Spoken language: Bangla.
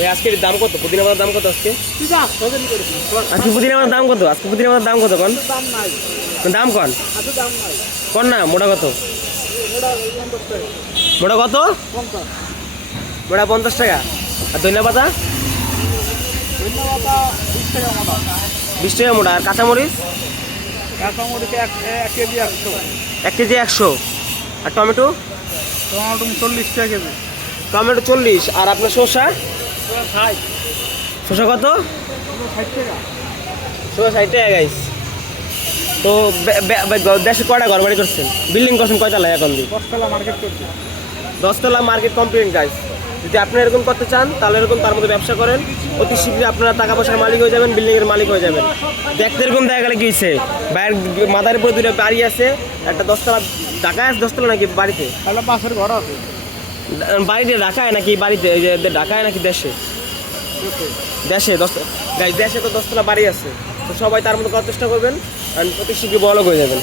ভাই আজকে দাম কত? পুদিনা পাতার দাম কত আজকে? আজকে পুদিনা পাতার দাম কত? আজকে পুদিনা পাতার দাম কত কোন? দাম কোন? কোন না মোটা কত? মোটা কত? মোটা 50 টাকা। আর ধনিয়া পাতা 20 টাকা মোটা। আর কাঁচামরিচ 1 কেজি 100। আর টমেটো 40 টাকা কেজি। টমেটো 40। আর আপনার শসা? শসা কত? 60 টাকা গাইস। তো দেশে কয়টা ঘর বাড়ি করছেন? বিল্ডিং করছেন কয়তলা এখন? 10 তলা মার্কেট কমপ্লিট গাইস। যদি আপনি এরকম করতে চান তাহলে এরকম তার মধ্যে ব্যবসা করেন, অতি শীঘ্রই আপনারা টাকা পয়সার মালিক হয়ে যাবেন, বিল্ডিংয়ের মালিক হয়ে যাবেন। দেখতে এরকম দেখা গেলে কি হয়েছে, বাইরের মাথার উপরে 2টা বাড়ি আছে, একটা 10 তলা। ঢাকায় আছে 10 তলা নাকি বাড়িতে? পাশের ঘর আছে। বাড়িতে ঢাকায় নাকি বাড়িতে? এই যে ঢাকায় নাকি দেশে? দেশে 10 গাইস, দেশে তো 10 তলা বাড়ি আছে। তো সবাই তার মধ্যে করার চেষ্টা করবেন, আর অতি শীঘ্রই বড়লোক হয়ে যাবেন।